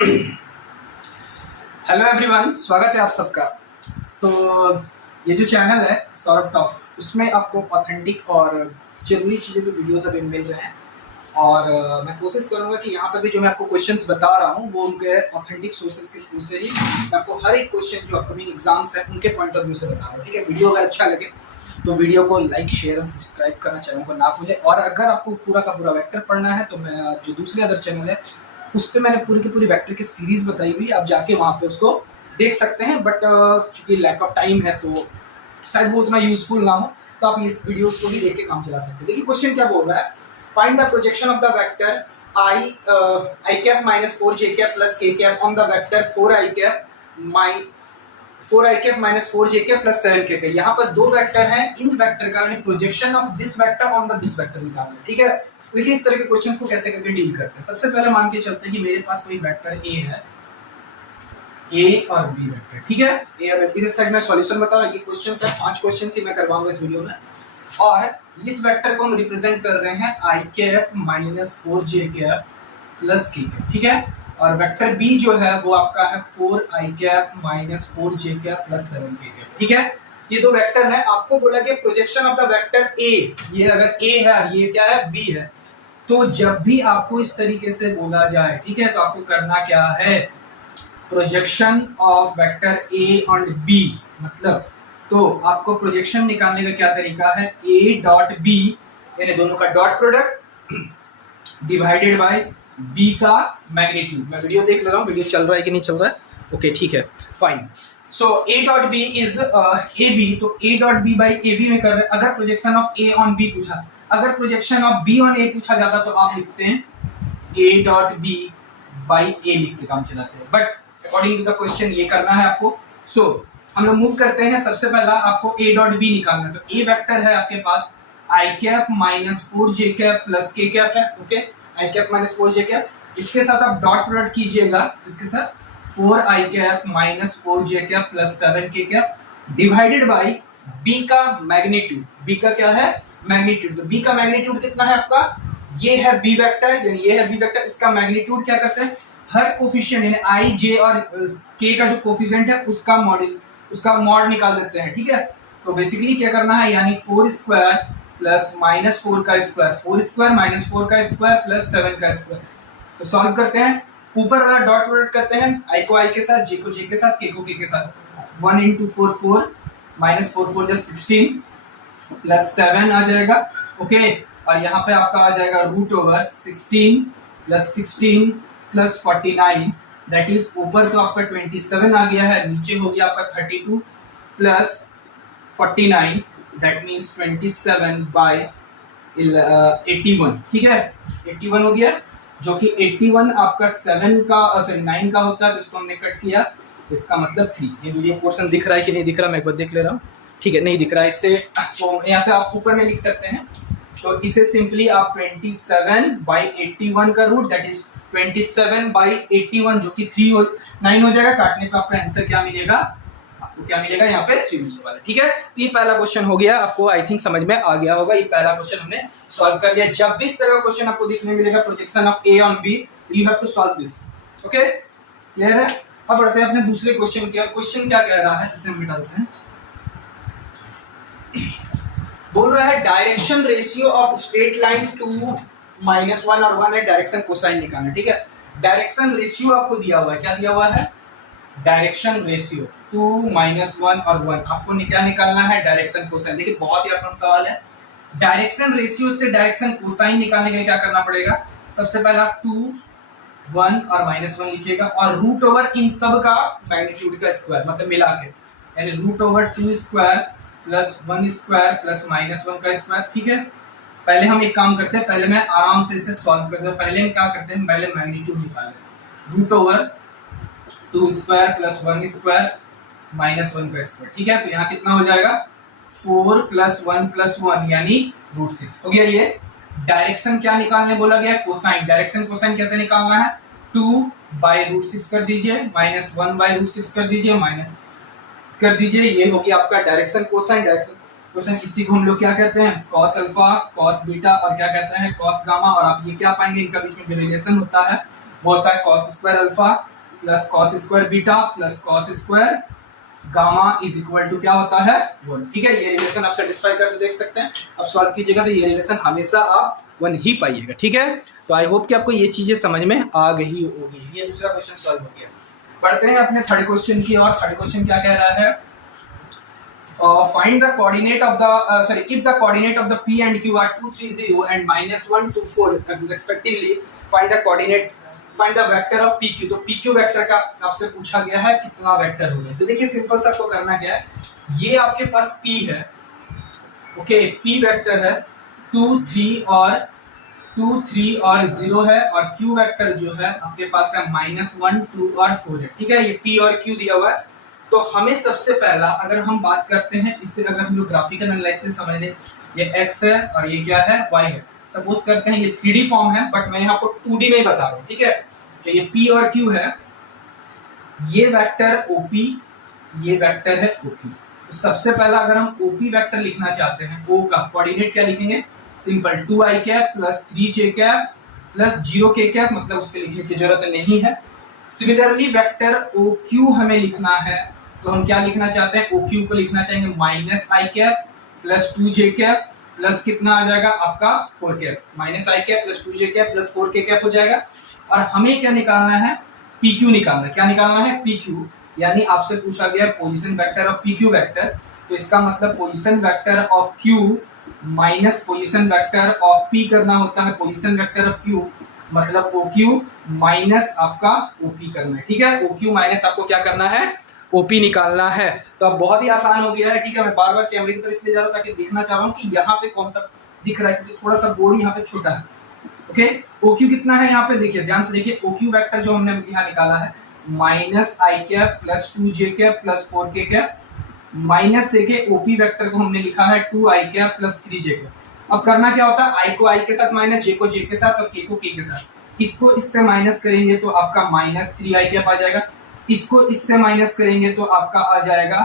Hello everyone, स्वागत है आप सबका। तो ये जो चैनल है सौरभ टॉक्स, उसमें आपको ऑथेंटिक और जरूरी चीज़ों के वीडियोस अभी मिल रहे हैं। और मैं कोशिश करूंगा कि यहाँ पर भी जो मैं आपको क्वेश्चंस बता रहा हूँ वो उनके ऑथेंटिक सोर्सेज के थ्रू से ही मैं आपको हर एक क्वेश्चन जो अपकमिंग एग्जाम्स है उनके पॉइंट ऑफ व्यू से बता रहा हूँ। ठीक है, वीडियो अगर अच्छा लगे तो वीडियो को लाइक, शेयर एंड सब्सक्राइब करना, चैनल को ना भूलें। और अगर आपको पूरा का पूरा वेक्टर पढ़ना है तो मैं जो दूसरे अदर चैनल है उस पर मैंने पूरी की पूरी वेक्टर की सीरीज बताई हुई, आप जाके वहाँ पे उसको देख सकते हैं। बट चूंकि लैक ऑफ टाइम है तो शायद वो उतना यूजफुल ना हो, तो आप इस वीडियोस को भी देख के काम चला सकते हैं। देखिए क्वेश्चन क्या बोल रहा है, find the projection of the vector i cap minus 4j cap plus k cap on the vector 4i cap minus 4j cap plus 7k cap. यहाँ पर दो वेक्टर हैं, इन वेक्टर का projection of this vector on the this vector निकालना है। ठीक है, देखिए इस तरह के क्वेश्चंस को कैसे करके डील करते हैं। सबसे पहले मान के चलते हैं कि मेरे पास कोई वेक्टर a है, a और b वेक्टर। ठीक है, a और b। इस साइड में सॉल्यूशन बता रहा हूं, ये क्वेश्चंस है, 5 क्वेश्चंस ही मैं करवाऊंगा इस वीडियो में। और इस वेक्टर को हम रिप्रेजेंट कर रहे हैं i cap minus 4j cap plus k cap. ठीक है, और वेक्टर b जो है वो आपका है 4i cap minus 4j cap plus 7k cap. ठीक है, ये दो वेक्टर है। आपको बोला कि projection of the vector a, ये अगर a है और ये क्या है, b है, तो जब भी आपको इस तरीके से बोला जाए, ठीक है, तो आपको करना क्या है, प्रोजेक्शन ऑफ वेक्टर a और b, मतलब तो आपको प्रोजेक्शन निकालने का क्या तरीका है, a डॉट b यानी दोनों का dot product divided by b का मैग्नीट्यूड। मैं वीडियो देख ले रहा हूँ, वीडियो चल रहा है कि नहीं चल रहा है। ओके ठीक है, fine. So a dot b is ab, तो a dot b by ab में कर रहे हैं। अगर projection of a on b पूछा, अगर projection of b on a पूछा जाता तो आप लिखते हैं a dot b by a लिख के काम चलाते हैं। But according to the question ये करना है आपको। सो हम लोग मूव करते हैं। सबसे पहला आपको a डॉट b निकालना है, तो a वेक्टर है आपके पास i cap minus 4j cap plus k cap है। Okay, i cap minus 4j cap, इसके साथ आप डॉट प्रोडक्ट कीजिएगा, इसके साथ 4i cap minus 4j cap plus 7k cap divided by b का मैग्नीट्यूड। b का क्या है, मैग्नीट्यूड। तो b का मैग्नीट्यूड कितना है आपका, ये है b वेक्टर, यानी ये है b वेक्टर। इसका मैग्नीट्यूड क्या करते हैं, हर कोफिशिएंट यानी i j और k का जो कोफिशिएंट है उसका मॉड निकाल देते हैं। ठीक है, तो बेसिकली क्या करना है, यानी 4 स्क्वायर प्लस माइनस 4 का स्क्वायर, 4 स्क्वायर माइनस 4 का स्क्वायर प्लस 7 का स्क्वायर। तो सॉल्व करते हैं, ऊपर वाला डॉट प्रोडक्ट करते हैं, i को i के साथ, j को j के साथ, k को k के साथ। 1 इंटू 4 4 माइनस 4 4 जस्ट 16 प्लस 7 आ जाएगा। ओके, और यहाँ पे आपका आ जाएगा root over 16 plus 49, that is ऊपर तो आपका 27 आ गया है, नीचे हो गया आपका 32 प्लस 49, दैट मीन्स 27 बाय 81। ठीक है, 81 हो गया, जो कि 81 आपका 7 का और 9 का होता है, तो इसको हमने कट किया, तो इसका मतलब 3। ये वीडियो पोर्शन दिख रहा है कि नहीं दिख रहा, मैं एक बार देख ले रहा हूँ। ठीक है, नहीं दिख रहा है, इससे तो यहाँ से आप ऊपर में लिख सकते हैं। तो इसे सिंपली आप 27 बाई 81 का रूट, दैट इज 27 बाई 81, जो कि 9 हो जाएगा। काटने पे आपका आंसर क्या मिलेगा, आपको क्या मिलेगा, यहाँ पे 3 मिलने वाला। ठीक है, तो ये पहला क्वेश्चन हो गया, आपको आई थिंक समझ में आ गया होगा। ये पहला क्वेश्चन हमने सॉल्व कर लिया। जब भी इस तरह का क्वेश्चन आपको देखने मिलेगा, projection of A on B, you have to solve this. Okay, clear है। अब बढ़ते हैं अपने दूसरे क्वेश्चन के। क्वेश्चन क्या कह रहा है, इसे हम मिटाते हैं। बोल रहा है direction ratio of straight line 2 minus 1 और 1 है, डायरेक्शन कोसाइन निकालना। ठीक है, डायरेक्शन रेशियो आपको दिया हुआ है, क्या दिया हुआ है, डायरेक्शन रेशियो 2 माइनस 1 और 1, आपको क्या निकालना है, डायरेक्शन कोसाइन। देखिए बहुत ही आसान सवाल है। डायरेक्शन रेशियो से डायरेक्शन कोसाइन निकालने के लिए क्या करना पड़ेगा, सबसे पहला 2 1 और माइनस 1 लिखिएगा, और रूट ओवर इन सब का मैग्नीट्यूड का स्क्वायर, मतलब मिला के, यानी root over 2 square plus 1 square plus minus 1 का स्क्वायर। ठीक है, पहले हम एक काम करते हैं, पहले मैं आराम से इसे सॉल्व करते हैं। पहले हम क्या करते हैं, पहले मैग्नीट्यूड निकालें, root over 2 square plus 1 square minus 1 का स्क्वायर। ठीक है, तो यहाँ कितना हो जाएगा, 4 प्लस 1 प्लस 1 यानी रूट 6 हो गया। ये डायरेक्शन क्या निकालने बोला गया, कोसाइन। डायरेक्शन कोसाइन कैसे निकालना है, 2 बाई रूट 6 कर दीजिए, माइनस 1 बाई रूट 6 कर दीजिए, माइनस कर दीजिए, ये हो गया आपका डायरेक्शन कोसाइन। डायरेक्शन कोसाइन इसी को हम लोग क्या कहते हैं, कॉस अल्फा, कॉस बीटा और क्या कहते हैं, कॉस गामा। और आप ये क्या पाएंगे, इनका बीच में जो रिलेशन होता है वो होता है cos square alpha plus cos square beta plus cos square gamma is equal to क्या होता है 1। ठीक है, ये रिलेशन आप सेटिस्फाई करके देख सकते हैं। अब सॉल्व कीजिएगा तो ये रिलेशन हमेशा आप 1 ही पाइएगा। ठीक है, तो आई होप कि आपको ये चीजें समझ में आ गई होगी। ये दूसरा क्वेश्चन सॉल्व हो गया। बढ़ते हैं अपने थर्ड क्वेश्चन की और। थर्ड क्वेश्चन क्या कह रहा है, find the coordinate of the if the coordinate of the p and q are 2 3 0 and -1 2 4 respectively, find the vector of pq। तो pq वेक्टर का आपसे पूछा गया है कितना वेक्टर होगा। तो देखिए सिंपल सा आपको करना क्या है, ये आपके पास p है, ओके, p वेक्टर है 2 3 और 0 है, और q वेक्टर जो है आपके पास है -1 2 और 4 है। ठीक है, ये p और q दिया हुआ है। तो हमें सबसे पहला अगर हम बात करते हैं इससे, अगर हम लोग ग्राफिकल एनालिसिस समझ लें, ये x है और ये क्या है y है। सपोज करते हैं ये 3D फॉर्म है, बट मैं आपको 2D में ही बता रहा हूँ। ठीक है, तो ये p और q है, ये वेक्टर OP, ये वेक्टर है OP। तो सबसे पहला अगर हम OP वेक्टर लिखना चाहते हैं, O का कोऑर्डिनेट क्या लिखेंगे, simple 2i cap plus 3j cap plus 0k cap, मतलब उसके लिखने की जरूरत नहीं है। सिमिलरली वेक्टर OQ हमें लिखना है, तो हम क्या लिखना चाहते हैं, OQ को लिखना चाहेंगे -i cap plus 2j cap plus कितना आ जाएगा आपका 4 cap, -i cap plus 2j cap plus 4k cap हो जाएगा। और हमें क्या निकालना है, PQ निकालना है। क्या निकालना है, PQ, यानी आपसे पूछा गया position vector of PQ vector, तो इसका मतलब position vector of Q minus position vector of P करना होता है पोजीशन वेक्टर ऑफ Q, मतलब OQ माइनस आपका OP करना है। ठीक है, OQ माइनस आपको क्या करना है, OP निकालना है। तो अब बहुत ही आसान हो गया है। ठीक है, मैं बार बार कैमरे की तरफ इसलिए जा रहा हूं ताकि दिखना चाह रहा हूं कि यहाँ पे कौन सा दिख रहा है, क्योंकि थोड़ा सा बोर्ड यहाँ पे छोटा है। ओके, OQ कितना है यहाँ पे देखिए, ध्यान से देखिए। OQ वेक्टर जो हमने यहाँ निकाला है -i cap plus 2j cap plus 4k cap, minus देखिए OP वेक्टर को हमने लिखा है 2i cap plus 3j cap. अब करना क्या होता है, i को i के साथ माइनस, j को j के साथ और k को k के साथ, इसको इससे माइनस करेंगे तो आपका -3i कैप आ जाएगा, इसको इससे माइनस करेंगे तो आपका आ जाएगा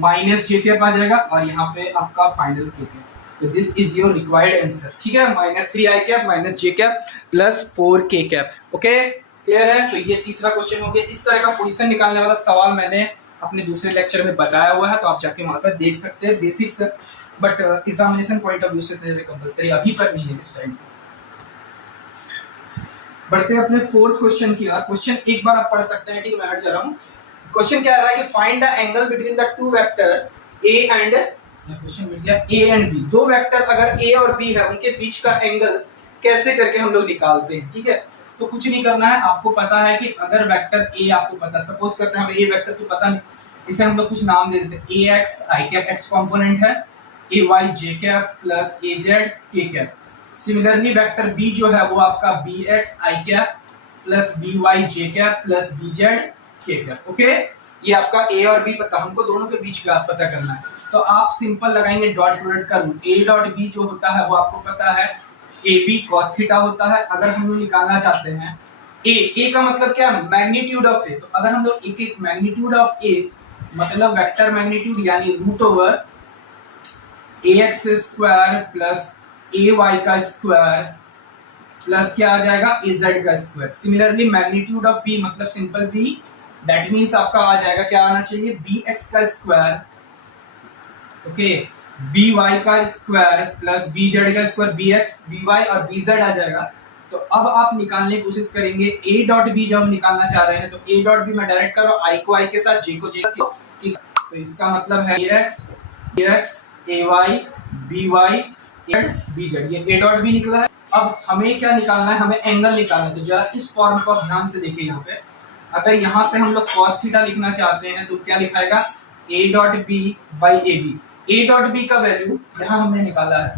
-j कैप आ जाएगा, और यहाँ पे आपका फाइनल k कैप। तो this is your required answer. ठीक है, -3i cap -j cap plus 4k cap. Okay, clear है। तो ये तीसरा क्वेश्चन हो गया। इस तरह का पोजीशन निकालने वाला सवाल मैंने अपने दूसरे लेक्चर में बताया हुआ है, तो आप जाके वहां पर देख सकते हैं basics, but examination point of view से कंपलसरी अभी पर नहीं है इस टाइम। बढ़ते हैं अपने फोर्थ क्वेश्चन की। क्वेश्चन एक बार आप पढ़ सकते हैं, ठीक है, मैं हट जा रहा हूँ। क्वेश्चन क्या रहा है कि find the angle between the two vector a and, question मिल गया a एंड b। दो वेक्टर अगर a और b है, उनके बीच का एंगल कैसे करके हम लोग निकालते हैं। ठीक है, तो कुछ नहीं करना है, आपको पता है कि अगर वेक्टर a आपको पता, सपोज करते हैं हमें a वेक्टर तो पता नहीं, इसे हम लोग कुछ नाम दे देते हैं, ax i cap x component है, ay j cap plus az k cap. Similarly vector b जो है वो आपका bx i cap plus by j cap plus bz k cap. Okay, ये आपका a और b पता, हमको दोनों के बीच का पता करना है। तो आप सिंपल लगाएंगे डॉट प्रोडक्ट का रूल। a डॉट b जो होता है वो आपको पता है ab cos थीटा होता है। अगर हम लोग निकालना चाहते हैं a का मतलब क्या है, मैग्नीट्यूड ऑफ a। तो अगर हम लोग एक मैग्नीट्यूड ऑफ a मतलब वेक्टर मैग्नीट्यूड यानी root over ax square plus ay का स्क्वायर प्लस क्या आ जाएगा az का square. Similarly magnitude of b मतलब सिंपल b, दैट मींस आपका आ जाएगा, क्या आना चाहिए, bx का स्क्वायर, ओके, by का स्क्वायर प्लस bz का स्क्वायर, bx by और bz आ जाएगा। तो अब आप निकालने की कोशिश करेंगे a डॉट b। जब हम निकालना चाह रहे हैं तो a डॉट b मैं डायरेक्ट कर रहा हूं, i को i के साथ, j को j, तो इसका मतलब है ax ay by bz, ये a डॉट b निकला है। अब हमें क्या निकालना है, हमें एंगल निकालना है। तो जरा इस फॉर्म को ध्यान से देखिए। यहाँ पे अगर यहाँ से हम लोग cos थीटा लिखना चाहते हैं तो क्या लिखाएगा, a dot b by ab। a dot b का वैल्यू यहाँ हमने निकाला है,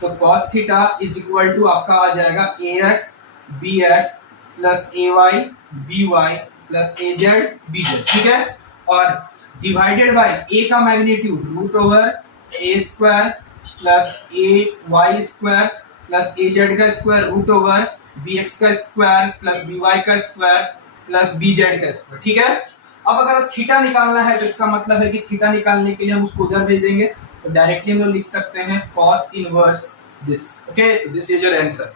तो cos theta is equal to आपका आ जाएगा ax bx plus ay by plus az bz। ठीक है, और डिवाइडेड बाय a का magnitude root over a square plus ay square plus az का स्क्वायर रूट ओवर bx का स्क्वायर प्लस by का स्क्वायर प्लस bz का square. ठीक है, अब अगर थीटा निकालना है तो इसका मतलब है कि थीटा निकालने के लिए हम उसको उधर भेज देंगे, तो डायरेक्टली हम लोग लिख सकते हैं cos inverse this. Okay, this is your answer.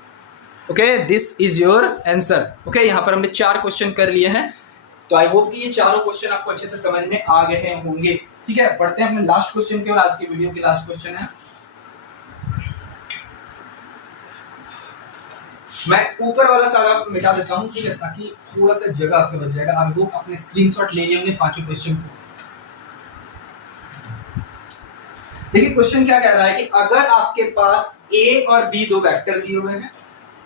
Okay, this is your answer. Okay, यहाँ पर हमने 4 क्वेश्चन कर लिए हैं, तो आई होप कि ये चारों क्वेश्चन आपको अच्छे से समझ में आ गए होंगे। ठीक है, पढ़ते हैं अपने लास्ट क्वेश्चन की और आज की वीडियो की लास्ट क्वेश्चन है। मैं ऊपर वाला सारा मिटा देता हूँ, ठीक है, ताकि थोड़ा सा जगह आपके बच जाएगा। आप होप अपने स्क्रीनशॉट ले लिए होंगे 5 क्वेश्चन को। देखिए क्वेश्चन क्या कह रहा है कि अगर आपके पास a और b दो वेक्टर दिए हुए हैं,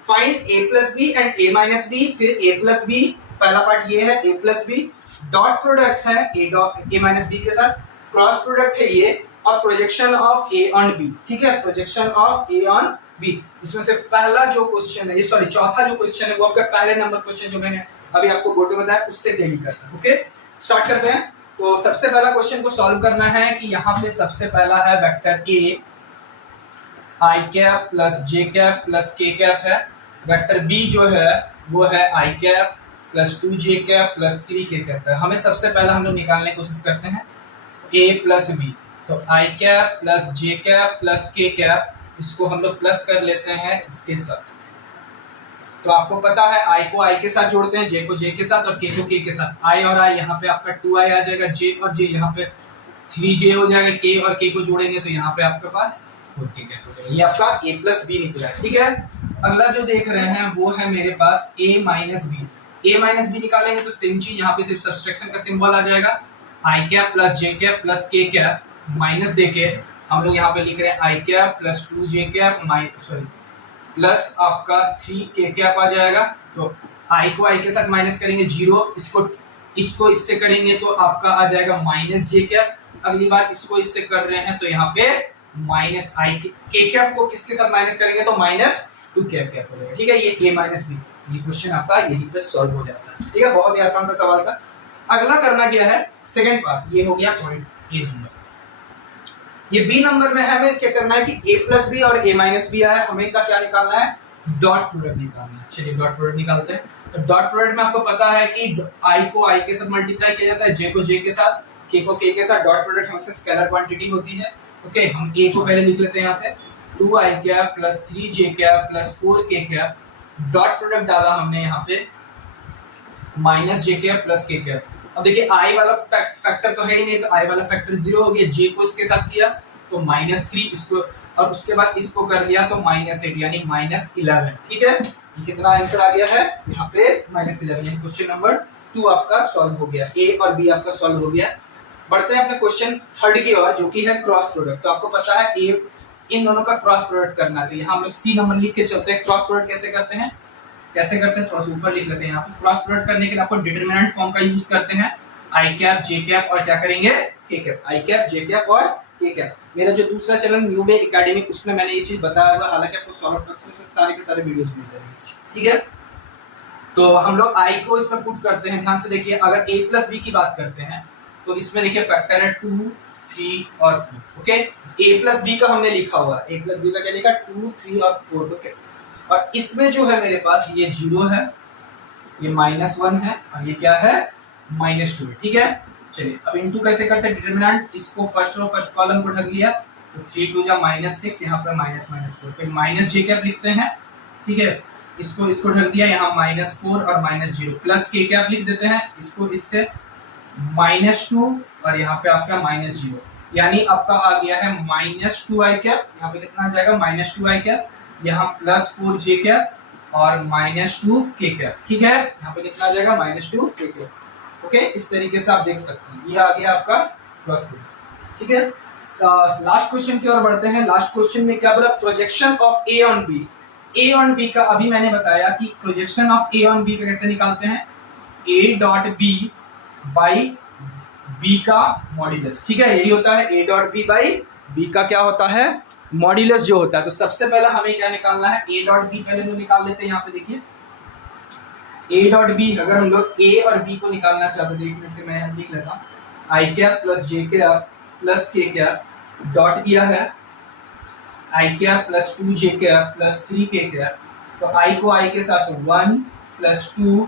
find a plus B and a minus B, फिर a प्लस बी, पहला पार्ट ये है a plus B, dot product है a माइनस बी के साथ, क्रॉस प्रोडक्ट है ये, और projection of a on b। ठीक है, projection of a on b। इसमें से पहला जो क्वेश्चन है, ये सॉरी चौथा जो क्वेश्चन है वो आपका पहले नंबर क्वेश्चन जो मैंने अभी आपको बोर्ड में बताया उससे डेली करता है। ओके, स्टार्ट करते हैं। तो सबसे पहला क्वेश्चन को सॉल्व करना है कि यहाँ पे सबसे पहला है vector a i cap plus j cap plus k cap है, वेक्टर b जो है वो है i cap plus 2j cap plus 3k cap है। हमें सबसे पहला हम लोग निकालने की कोशिश करते हैं a प्लस b, तो i cap plus j cap plus k cap, इसको हम लोग प्लस कर लेते हैं इसके साथ। तो आपको पता है i को i के साथ जोड़ते हैं, j को j के साथ और k को k के साथ। i और i यहाँ पे आपका 2i आ जाएगा, j और j यहाँ पे 3j हो जाएगा, k और k को जोड़ेंगे तो यहाँ पे आपके पास 4k हो जाएगा। ये आपका a प्लस b निकला है। ठीक है, अगला जो देख रहे हैं वो है मेरे पास a minus B. a minus B निकालेंगे तो सेम चीज, यहाँ पे सिर्फ सब्सट्रैक्शन का सिंबल आ जाएगा, i cap plus j cap plus k cap, minus देके हम लोग यहाँ पे लिख रहे हैं i cap plus 2j cap sorry plus आपका 3k कैप आ जाएगा। तो i को i के साथ माइनस करेंगे 0, इसको इससे करेंगे तो आपका आ जाएगा माइनस j कैप। अगली बार इसको इससे कर रहे हैं तो यहाँ पे माइनस i k कैप को किसके साथ माइनस करेंगे तो माइनस 2 कैप हो जाएगा। ठीक है, ये a माइनस बी, ये क्वेश्चन आपका यहीं पे सॉल्व हो जाता है। ठीक है, बहुत ही आसान सा सवाल था। अगला करना क्या है, सेकंड पार्ट, ये हो गया पॉइंट ए नंबर। ये बी नंबर में हमें क्या करना है कि a प्लस बी और a माइनस बी आया, हमें का क्या निकालना है, डॉट प्रोडक्ट निकालना है। चलिए डॉट प्रोडक्ट निकालते हैं। तो डॉट प्रोडक्ट में आपको पता है कि i को i के साथ मल्टीप्लाई किया जाता है, j को j के साथ, k को k के साथ। डॉट प्रोडक्ट हमेशा स्केलर क्वांटिटी होती है। ओके, हम a को पहले लिख लेते हैं यहाँ से 2i cap plus 3j cap plus 4k cap, dot product डाला हमने यहाँ पे minus j cap plus k cap. अब देखिए i वाला फैक्टर तो है ही नहीं, तो i वाला फैक्टर 0 हो गया, j को इसके साथ किया तो -3, इसको और उसके बाद इसको कर दिया तो -8 यानी -11। ठीक है, ये कितना आंसर आ गया है यहाँ पे -11। क्वेश्चन नंबर 2 आपका सॉल्व हो गया, a और b आपका सॉल्व हो गया। बढ़ते हैं अपने क्वेश्चन थर्ड की ओर, जो कि है क्रॉस प्रोडक्ट। तो आपको पता है a इन दोनों का क्रॉस प्रोडक्ट करना है, तो यहाँ हम लोग सी नंबर लिख के चलते हैं। क्रॉस प्रोडक्ट कैसे करते हैं थोड़ा सा ऊपर लिख लेते हैं। यहाँ पे क्रॉस प्रोडक्ट करने के लिए आपको डिटरमिनेंट फॉर्म का यूज करते हैं, आई कैप जे कैप और क्या करेंगे के कैप, आई कैप जे कैप और के कैप। मेरा जो दूसरा चैनल न्यू डे एकेडमी, उसमें मैंने ये चीज बताया हुआ, हालांकि आपको सॉल्व फ्रैक्शन के सारे वीडियोस मिल जाएंगे। ठीक है, तो हम लोग आई को इसमें पुट करते हैं। ध्यान से देखिए, अगर a प्लस बी की बात करते हैं तो इसमें देखिए फैक्टर है 2, 3 और 4। ओके, a प्लस बी का हमने लिखा हुआ, a प्लस बी का क्या लिखा, 2, 3 और 4। ओके, और इसमें जो है मेरे पास ये 0 है, ये -1 है और ये क्या है -2 है। ठीक है, चलिए अब इनटू कैसे करते हैं, डिटरमिनेंट, इसको फर्स्ट रो फर्स्ट कॉलम को ढक लिया तो 3 2 जा -6, यहाँ पर -4, फिर माइनस जे कैप लिखते हैं। ठीक है, इसको ढक दिया, यहाँ -4 और -0, प्लस के कैप लिख देते हैं, इसको इससे -2 और यहाँ पे आपका -0, यानी आपका आ गया है -2i कैप। यहाँ पे कितना आ जाएगा -2i कैप, यहाँ +4j कैप और -2 k कैप। ठीक है, यहाँ पे कितना आ जाएगा -2 k कैप। ओके, इस तरीके से आप देख सकते हैं, ये आ गया आपका क्रॉस प्रोडक्ट। ठीक है, लास्ट क्वेश्चन की ओर बढ़ते हैं। लास्ट क्वेश्चन में क्या बोला, projection of a on b। a on b का अभी मैंने बताया कि projection of a on b का कैसे निकालते हैं, a dot b by b का मॉड्यूलस। ठीक है, यही होता है, a dot b by b का क्या होता है, मॉड्यूलस जो होता है। तो सबसे पहले हमें क्या निकालना है, a डॉट b पहले हम निकाल लेते हैं। यहाँ पे देखिए a डॉट b, अगर हम लोग a और b को निकालना चाहते हैं, 1 मिनट में मैं लिख लेता हूँ, i cap plus j cap plus k cap, dot दिया है i cap plus 2j cap plus 3k cap. तो i को i के साथ 1 प्लस 2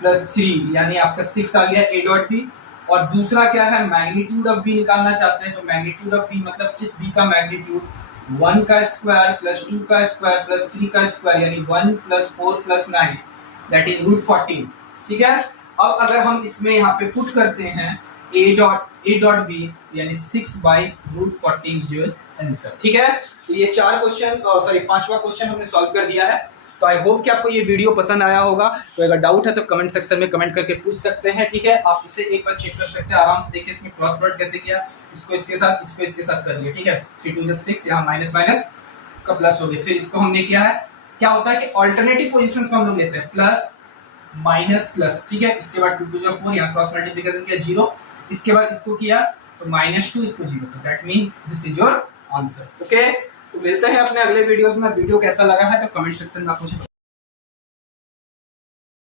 प्लस 3 यानी आपका 6 आ गया a डॉट b। और दूसरा क्या है, मैग्नीट्यूड ऑफ b निकालना चाहते हैं, तो मैग्नीट्यूड ऑफ b मतलब इस b का मैग्नीट्यूड 1 का स्क्वायर प्लस 2 का स्क्वायर प्लस 3 का स्क्वायर यानी 1 plus 4 plus 9 that is root 14। ठीक है, अब अगर हम इसमें यहाँ पे पुट करते हैं a डॉट b यानी 6 बाई रूट 14 योर आंसर। ठीक है, तो ये 4 क्वेश्चन सॉरी 5वां क्वेश्चन हमने सॉल्व कर दिया है। तो आई होप कि आपको ये वीडियो पसंद आया होगा। तो अगर डाउट है तो कमेंट सेक्शन में कमेंट करके पूछ सकते हैं। ठीक है, आप इसे एक बार चेक कर सकते हैं आराम से। देखिए इसमें क्रॉस प्रोडक्ट कैसे किया, इसको इसके साथ इसको इसके साथ कर लिया। ठीक है, 3 2 6 यहाँ माइनस माइनस का प्लस हो गया। फिर इसको हमने किया है, क्या होता है कि ऑल्टरनेटिव पोजीशंस में हम लोग लेते हैं प्लस माइनस प्लस। ठीक है, इसके बाद 2 2 4 यहाँ क्रॉस मल्टीप्लिकेशन किया 0, इसके बाद इसको किया तो -2 इसको 0, तो that mean this is your answer. Okay, तो मिलते हैं अपने अगले वीडियोस में। वीडियो कैसा लगा है तो कमेंट सेक्शन में आप मुझे